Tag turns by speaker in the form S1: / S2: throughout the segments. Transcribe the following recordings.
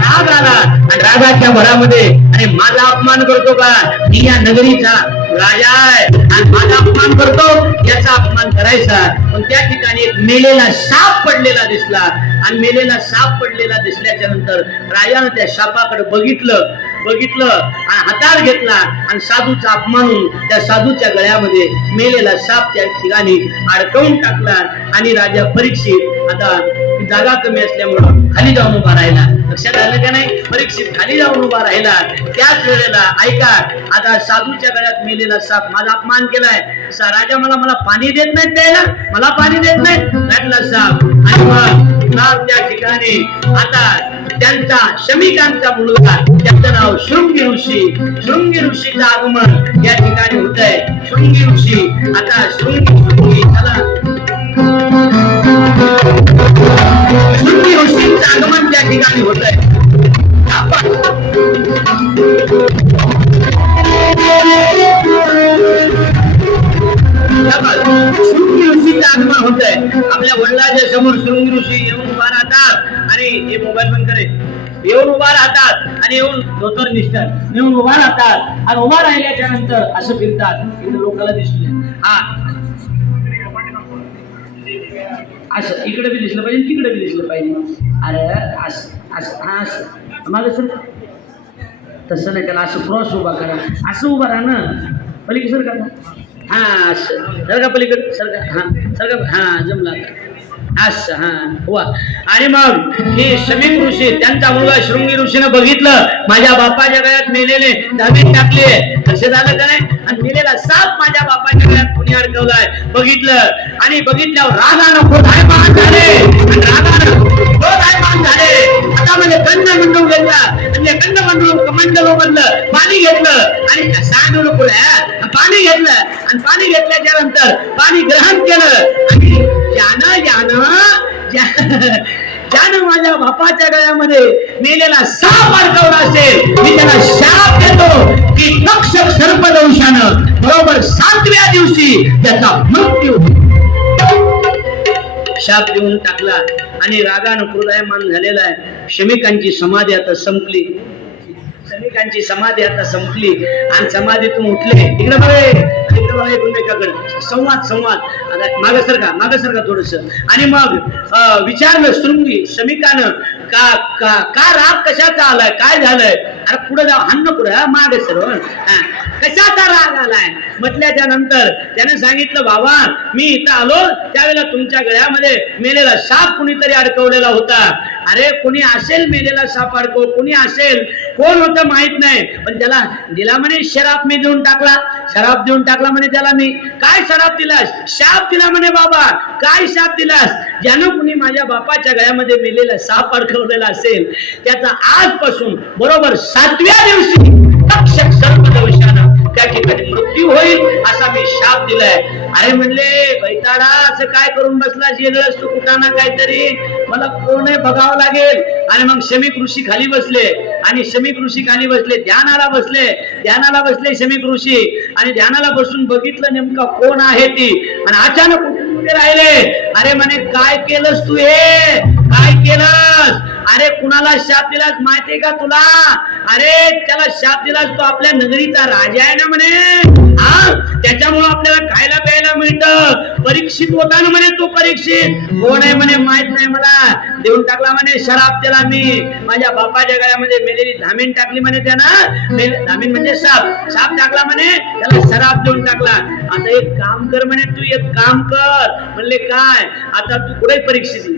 S1: राग आला. आणि रागाच्या भरामध्ये आणि माझा अपमान करतो का? मी या नगरीचा राजा आहे. आणि माझा अपमान करतो? याचा अपमान करायचा. पण त्या ठिकाणी एक मेलेला साप पडलेला दिसला. आणि मेलेला साप पडलेला दिसल्याच्या नंतर राजानं त्या सापाकडे बघितलं बघितलं आणि हाताळ घेतला. आणि साधूचा अपमानून त्या साधूच्या गळ्यामध्ये मेलेला साप त्या ठिकाणी अडकवून टाकला. आणि राजा परीक्षित आता जागा कमी असल्यामुळं खाली जाऊन उभा राहिला. लक्षात आलं का नाही? परीक्षित खाली जाऊन उभा राहिला. त्याच वेळेला ऐका आता साधूच्या गळ्यात मेलेला साप माझा अपमान केलाय. सा- राजा मला मला पाणी देत नाहीत द्यायला मला पाणी देत नाही घातला साप. आणि मग साप त्या ठिकाणी आता त्यांचा शमिकांचा मुलगा त्याचं नाव शृंगी ऋषी. शृंगी ऋषीचं आगमन या ठिकाणी होत आहे शृंगी ऋषी आता शृंगी शृंगी त्याला आगमन होत आहे आपल्या वडिलाच्या समोर शृंग ऋषी येऊन उभा राहतात आणि हे मोबाईल बंद करे येऊन उभा राहतात आणि येऊन धोतर निसतात. येऊन उभा राहतात आणि उभा राहिल्याच्या नंतर असं फिरतात. लोकांना दिसले हा. असं इकडे बी दिसलं पाहिजे तिकडे बी दिसलं पाहिजे. अरे असं असं हा असं. मागे सर तसं नाही त्याला असं क्रॉस उभा करा. असं उभा राहा ना पलीकडे सर करा हा असं. का पलीकडे सर का हा सर हा जमला. आता. असं हा वा आणि मग हे समीप ऋषी त्यांचा मुलगा शृंगी ऋषीनं बघितलं. माझ्या बापाच्या गळ्यात मेलेले धाबीत टाकले. असे झालं का नाही? आणि मेलेला साप माझ्या बापाच्या गळ्यात कुणी अडकवलाय? बघितलं. आणि बघितल्यावर रागानं क्रोधायमान झाले. आणि रागानं क्रोधायमान झाले. आता म्हणजे कंद मंडळ घेतला. म्हणजे कंद मंडळ बनलं पाणी घेतलं. आणि सांगू नको पाणी घेतलं. आणि पाणी घेतल्याच्या नंतर पाणी ग्रहण केलं. आणि ज्यानं ज्यानं ज्यानं माझ्या बापाच्या गळ्यामध्ये मेलेला साप अडकवला असेल मी त्याला शाप देतो की तक्षक सर्पदंशानं बरोबर सातव्या दिवशी त्याचा मृत्यू शाप देऊन टाकला. आणि रागानं हृदयमान झालेला आहे. श्रमिकांची समाधी आता संपली. श्रमिकांची समाधी आता संपली. आणि समाधीतून उठले. तिकडे बघे. चालू आहे एकमेकाकडे. संवाद संवाद. मागासारखा मागासारखा थोडस. आणि मग विचारलं शृंगी श्रमिकानं का का का राग कशाचा आलाय? काय झालंय? अरे पुढे जाव हन्न पुढे हा मागे सर कशाचा राग आलाय? म्हटल्याच्या नंतर त्याने सांगितलं बाबा मी इथं आलो त्यावेळेला तुमच्या गळ्यामध्ये मेलेला साप कुणीतरी अडकवलेला होता. अरे कोणी असेल मेलेला साप अडकव कोणी असेल? कोण होतं माहीत नाही. पण त्याला दिला म्हणे शराब मी देऊन टाकला. शराब देऊन टाकला म्हणे त्याला मी. काय शराब दिलास? शाप दिला म्हणे बाबा. काय शाप दिलास? ज्यानं कुणी माझ्या बापाच्या गळ्यामध्ये मेलेला साप अडकवलेला असेल त्याचा आजपासून बरोबर सातव्या दिवशी तक्षक सर्पदंशानं त्या ठिकाणी मृत्यू होईल असा मी शाप दिलाय. अरे म्हणले बैताडा असं काय करून बसला येगळच तू कुठाना काहीतरी? मला कोण बघावं लागेल? आणि मग शमी ऋषी खाली बसले. आणि शमी ऋषी खाली बसले ध्यानाला बसले ध्यानाला बसले शमी ऋषी आणि ध्यानाला बसून बघितलं नेमका कोण आहे ती. आणि अचानक उठून उभे राहिले. अरे म्हणे काय केलंस तू हे? काय केलंस? अरे कुणाला शाप दिलास माहितीये का तुला? अरे त्याला शाप दिलास तो आपल्या नगरीचा राजा आहे ना म्हणे? हा? त्याच्यामुळं आपल्याला खायला प्यायला मिळतं. परीक्षित होता ना म्हणे तो परीक्षित. हो कोण आहे म्हणे माहीत नाही मला. देऊन टाकला म्हणे शराब त्याला मी. माझ्या बापाच्या गळ्यामध्ये मेलेली धामीन टाकली म्हणे त्यानं. धामीन म्हणजे साप. साप टाकला म्हणे त्याला शराब देऊन टाकला. आता एक काम कर म्हणे तू एक काम कर. म्हणले काय? आता तू कुठे परीक्षित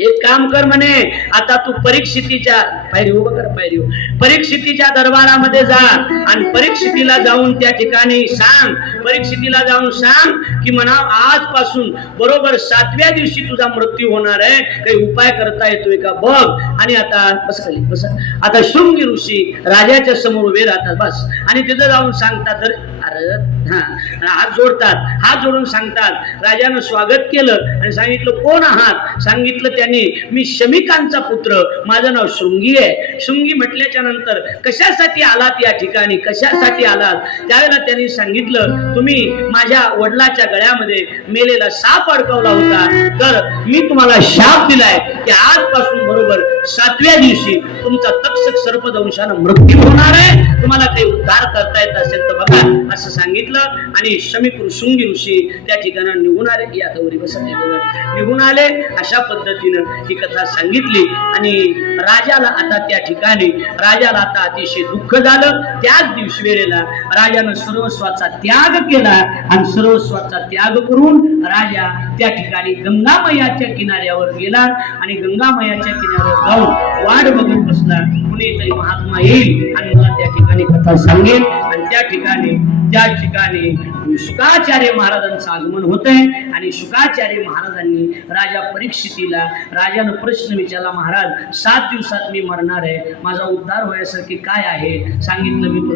S1: एक काम कर म्हणे आता तू परीक्षितीच्या पायरी उभं कर पायरी परीक्षितीच्या दरबारामध्ये जा आणि परीक्षितीला जाऊन त्या ठिकाणी सांग. परीक्षितीला जाऊन सांग की म्हणा आजपासून बरोबर सातव्या दिवशी तुझा मृत्यू होणार आहे. काही उपाय करता येतोय का? बघ. आणि आता बस खाली बस. आता शृंगी ऋषी राजाच्या समोर उभे राहतात बस. आणि तिथं जाऊन सांगतात तर अरे हा. हात जोडतात. हात जोडून सांगतात राजानं स्वागत केलं आणि सांगितलं कोण आहात? सांगितलं त्या त्यांनी मी शमिकांचा पुत्र माझं नाव शृंगी आहे. शृंगी म्हटल्याच्या नंतर कशासाठी आलात या ठिकाणी? कशासाठी आलात? त्यावेळेला त्यांनी सांगितलं तुम्ही माझ्या वडिलाच्या गळ्यामध्ये मेलेला साप अडकवला होता. तर मी तुम्हाला शाप दिलाय की आजपासून बरोबर सातव्या दिवशी तुमचा तक्षक सर्पदंशानं मृत्यू होणार आहे. तुम्हाला काही उद्धार करता येत असेल तर बघा. असं सांगितलं. आणि शमीपूर शृंगी ऋषी त्या ठिकाणी निघून आले. की आता वरी बसत निघून आले. अशा पद्धतीनं ही कथा सांगितली. आणि राजाला आता त्या ठिकाणी राजाला आता अतिशय दुःख झालं. त्याच दिवशी वेळेला राजानं सर्वस्वाचा त्याग केला. आणि सर्वस्वाचा त्याग करून राजा त्या ठिकाणी गंगामयाच्या किनाऱ्यावर गेला. आणि गंगामयाच्या किनाऱ्यावर जाऊन वाट बघत बसला. कुणीतरी महात्मा येईल. आणि मला त्या ठिकाणी कथा सांगेल. त्या ठिकाणी त्या ठिकाणी शुकाचार्य महाराजांचं आगमन होत आहे आणि शुकाचार्य महाराजांनी राजा परीक्षितीला राजानं प्रश्न विचारला महाराज सात दिवसात मी मरणार आहे. माझा उद्धार होण्यासारखे काय आहे? सांगितलं मी तुला.